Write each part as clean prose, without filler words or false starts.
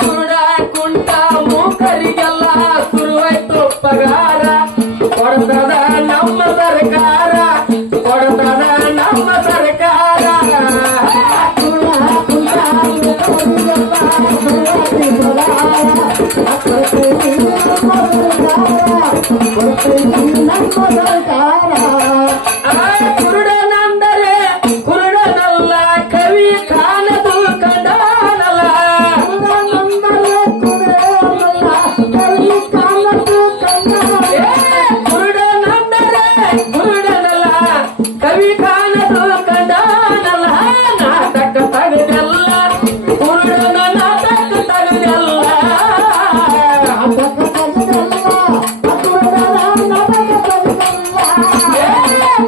ಕುರುಡ ಕುಂಟ ಮೂಕರಿಗೆಲ್ಲ ಶುರುವಾಯ್ತು ಪಗಾರ ಕೊಡ್ತದ ನಮ್ಮ ಸರ್ಕಾರ ಕೊಡ್ತದ ನಮ್ಮ ಸರ್ಕಾರ ಕುರುಡನಂದರೆ ಕುರುಡನಲ್ಲ ಕವಿ ಕಾಣದು ಕಂಡನಲ್ಲ ಕುರುಡನಂದರೆ ಕುರುಡನಲ್ಲ ಕವಿ ಕಾಣದು ಕಂಡನಲ್ಲ ನಾಟಕ ತಗದಲ್ಲ ಕುರುಡನ ನಾಟಕ ತಗದಲ್ಲ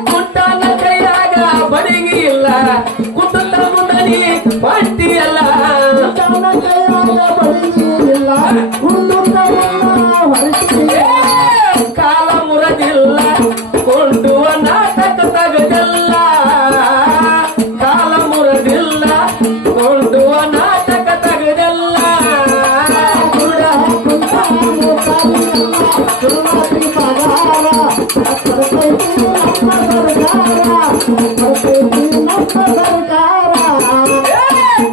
ಕುಟ್ಟನ ಕೈಯಾಗ ಬಡಿಗಿ ಇಲ್ಲ ಕುಟ್ಟುತ್ತ ಮುಂದನಿ ಪಾಟಿಯಲ್ಲ ಕಾಲ ಮುರದಿಲ್ಲ ಕೊಂಡುವ ನಾಟಕ ತಗದಲ್ಲ ಕಾಲ ಮುರದಿಲ್ಲ ಕೊಂಡುವ ನಾಟಕ ತಗದಲ್ಲ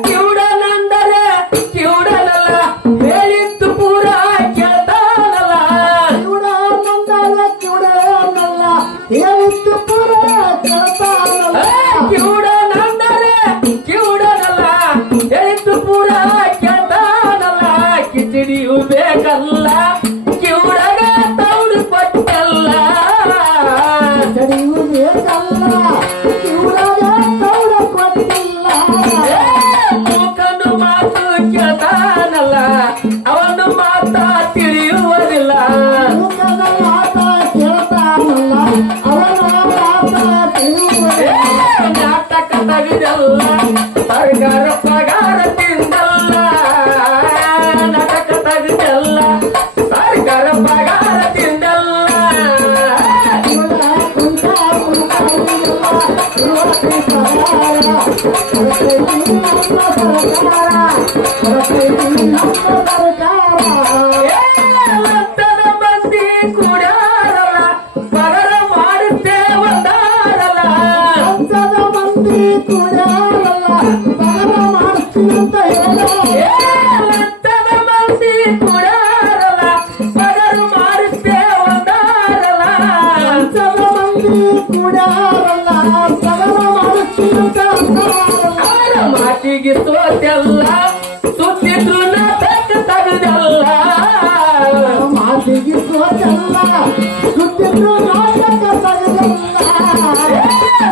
ಕಿವುಡನಂದರೆ ಕಿವುಡನಲ್ಲ ಹೇಳಿದ್ದು ಪೂರ ಕೇಳ್ತಾನಲ್ಲ ಕಿವುಡನಂದರೆ ಕಿವುಡನಲ್ಲ ಹೇಳಿದ್ದು ಪೂರ ಕೇಳ್ತಾನಲ್ಲ ಕಿಚಡಿಯು ಬೇಕಲ್ಲ ಕಿವುಡಗ ತೌಡು ಕೊಟ್ಟಲ್ಲ ಮೂಕನು ಮಾತು ಕೇಳ್ತಾನಲ್ಲ ಅವನು ಮಾತಾ ತಿಳಿಯುವುದಿಲ್ಲ ನಾಟಕ ತಗದಲ್ಲ ಸರ್ಕಾರ ಪಗಾರ ತಿಂದಲ್ಲ ನಾಟಕ ತಗದಲ್ಲ ಸರ್ಕಾರ ಪಗಾರ ತಿಂದಲ್ಲ ಲಂಚದ ಮಂದಿ ಕುಡ್ಯಾರಲ್ಲ ಪಗಾರ ಮಾಡುತ್ತೇ ಒಂದಾರಲ್ಲ ಲಂಚದ ಮಂದಿ ಕುಡ್ಯಾರಲ್ಲ ಪಗಾರ ಮಾಡುತ್ತೇ ಒಂದಾರಲ್ಲ ಅವರ ಮಾತಿಗೆ ಸೋತೆಲ್ಲ ಸುತ್ತಿದ್ರು ನಾಟಕ ತಗದಲ್ಲ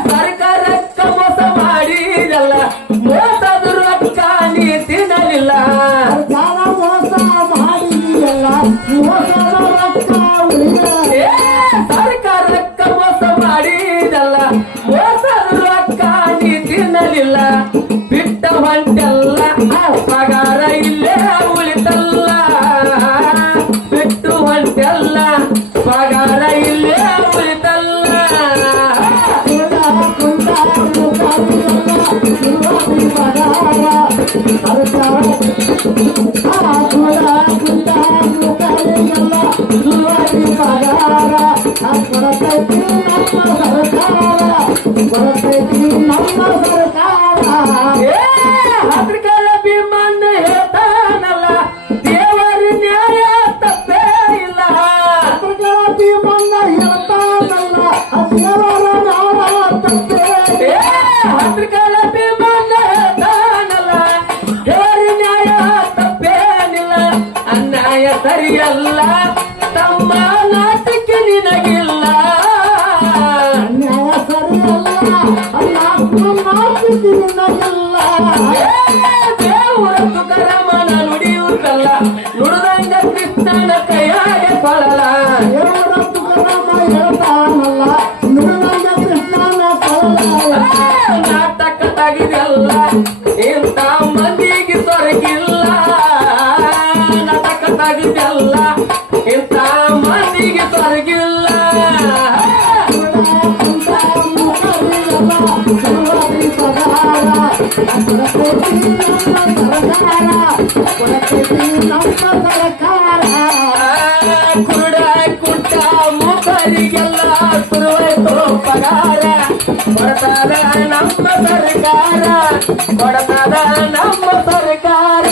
ಸರ್ಕಾರಕ್ಕ ಮೋಸ ಮಾಡಿದಲ್ಲ ಮೋಸದ ರೊಕ್ಕ ನೀ ತಿನ್ನಲಿಲ್ಲ ಸರ್ಕಾರಕ್ಕ ಮೋಸ ಮಾಡಿದಲ್ಲ ಮೋಸದ ರೊಕ್ಕ ನೀ ತಿನ್ನಲಿಲ್ಲ ಬಿಟ್ಟ ಹೊಂಟಲ್ಲ ಪಗಾರ ಇಲ್ಲೇ ಉಳಿತಲ್ಲ ಬಿಟ್ಟು ಹೊಂಟಲ್ಲ ಪಗಾರ ಇಲ್ಲೇ ಉಳಿತಲ್ಲ ಹತ್ರಕಲ ಭೀಮನ್ನ ಹೇಳ್ತಾನಲ್ಲ ದೇವರ ನ್ಯಾಯ ತಪ್ಪೇ ಇಲ್ಲ ಹತ್ರಕಲ ಭೀಮನ್ನ ಹೇಳ್ತಾನಲ್ಲ ದೇವರ ನ್ಯಾಯ ತಪ್ಪೇನಿಲ್ಲ ಅನ್ಯಾಯ ಸರಿಯಲ್ಲ ತಮ್ಮ ನಾಟಕ ನಿನಗಿಲ್ಲ ದೇವರ ತುಕರಮನ ನುಡಿಯುತ್ತಲ್ಲ ನುಡಿದಂಗ ಕೃಷ್ಣನ ಕೈಯಾಗ ಕೊಳಲ ನಾಟಕ ತಗಿದಲ್ಲ ಇಂಥ ಮಂದಿಗೆ ತೊರಗಿಲ್ಲ ನಾಟಕ ತಗಿದಲ್ಲ ಇಂಥ ಮಂದಿಗೆ ತೊರಗಿಲ್ಲ ಕುರುಡ ಕುಟ್ಟ ಮೂಕರಿಗೆಲ್ಲ ಸುರುವಾಯ್ತು ಪಗಾರ ಕೊಡ್ತದ ನಮ್ಮ ಸರ್ಕಾರ ಕೊಡ್ತದ ನಮ್ಮ ಸರ್ಕಾರ